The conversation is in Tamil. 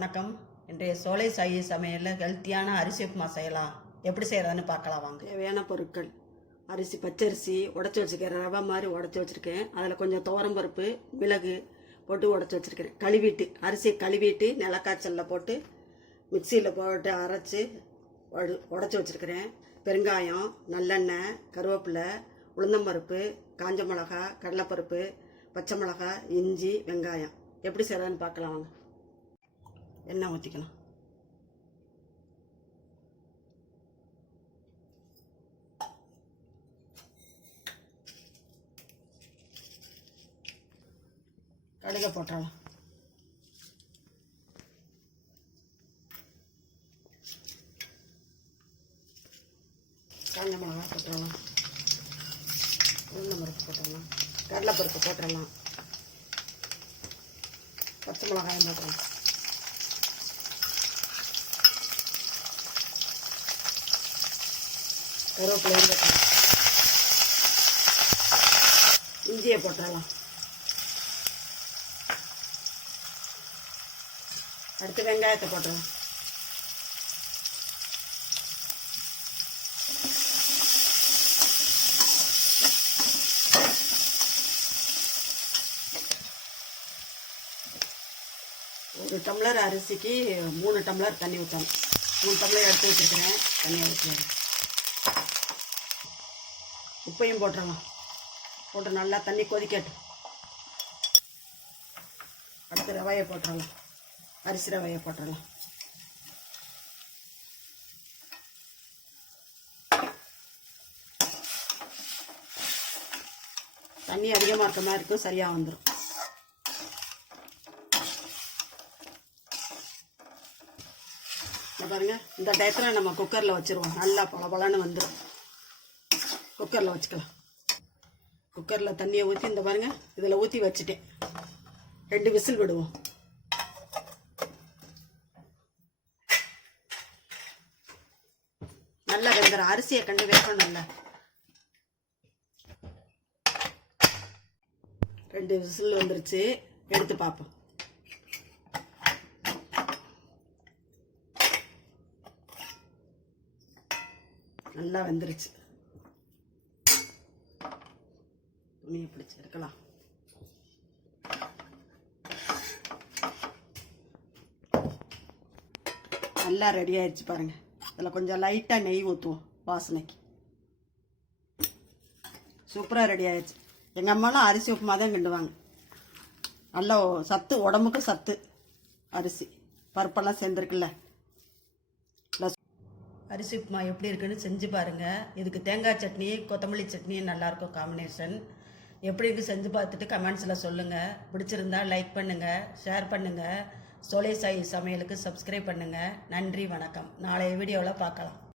வணக்கம். இன்றைய சோலை சாயி சமையலில் ஹெல்த்தியான அரிசி உப்புமா செய்யலாம். எப்படி செய்கிறதுன்னு பார்க்கலாம் வாங்க. தேவையான பொருட்கள்: அரிசி, பச்சரிசி உடச்சி வச்சுருக்கேன், ரவை மாதிரி உடச்சி வச்சுருக்கேன். அதில் கொஞ்சம் துவரம்பருப்பு, மிளகு போட்டு உடச்சி வச்சுருக்கேன். கழுவிட்டு அரிசியை கழுவிட்டு நிலக்காய்ச்சலில் போட்டு மிக்சியில் போட்டு அரைச்சி உடச்சி வச்சுருக்கிறேன். பெருங்காயம், நல்லெண்ணெய், கருவேப்பிலை, உளுந்தம்பருப்பு, காஞ்ச மிளகா, கடலைப்பருப்பு, பச்சை மிளகா, இஞ்சி, வெங்காயம். எப்படி செய்கிறதுன்னு பார்க்கலாம் வாங்க. எண்ணெய் ஊற்றிக்கலாம். கடுகை போட்டுடலாம். காஞ்ச மிளகா போட்டுடலாம். உளுந்தம்பருப்பு போட்டுடலாம். கடலைப்பருப்பு போட்டுடலாம். பச்சை மிளகாயம் போட்டுடலாம். கருவேப்பிலையும் போட்டுடலாம். இஞ்சியை போட்டுடலாம். அடுத்து வெங்காயத்தை போட்டுடலாம். ஒரு டம்ளர் அரிசிக்கு 3 டம்ளர் தண்ணி ஊற்றணும். 3 டம்ளர் எடுத்து வச்சுருக்கிறேன். தண்ணியை ஊற்றுறேன். உப்பையும் போட்டுடலாம். போட்டு நல்லா தண்ணி கொதிக்கட்டும். அடுத்து ரவையை போட்டுடலாம். அரிசி ரவையை போட்டுடலாம். தண்ணி அதிகமாக இருக்க மாதிரி இருக்கும், சரியாக வந்துடும். பாருங்க, இந்த டயத்தில் நம்ம குக்கரில் வச்சுருவோம். நல்லா பளபளன்னு வந்துடும். குக்கரில் வச்சுக்கலாம். குக்கரில் தண்ணியை ஊற்றி இந்த பாருங்க இதில் ஊற்றி வச்சுட்டேன். 2 விசில் விடுவோம். நல்லா வெந்துடும். அரிசியை கண்டு வேகணும். நல்லா 2 விசில் வந்துருச்சு. எடுத்து பார்ப்போம். நல்லா வெந்துருச்சு. துணியை பிடிச்சி எடுக்கலாம். நல்லா ரெடி ஆயிடுச்சு பாருங்க. இதில் கொஞ்சம் லைட்டாக நெய் ஊற்றுவோம் வாசனைக்கு. சூப்பராக ரெடி ஆயிடுச்சு. எங்கள் அம்மாலாம் அரிசி உப்புமா தான் கிண்டுவாங்க. நல்ல சத்து, உடம்புக்கு சத்து. அரிசி பருப்பெல்லாம் சேர்ந்துருக்குல்ல. அரிசி உப்புமா எப்படி இருக்குன்னு செஞ்சு பாருங்கள். இதுக்கு தேங்காய் சட்னி, கொத்தமல்லி சட்னி நல்லாயிருக்கும் காம்பினேஷன். எப்படி இருக்கு செஞ்சு பார்த்துட்டு கமெண்ட்ஸில் சொல்லுங்கள். பிடிச்சிருந்தா லைக் பண்ணுங்கள், ஷேர் பண்ணுங்கள். சோலை சாயி சமையலுக்கு சப்ஸ்கிரைப் பண்ணுங்கள். நன்றி, வணக்கம். நாளைய வீடியோவில் பார்க்கலாம்.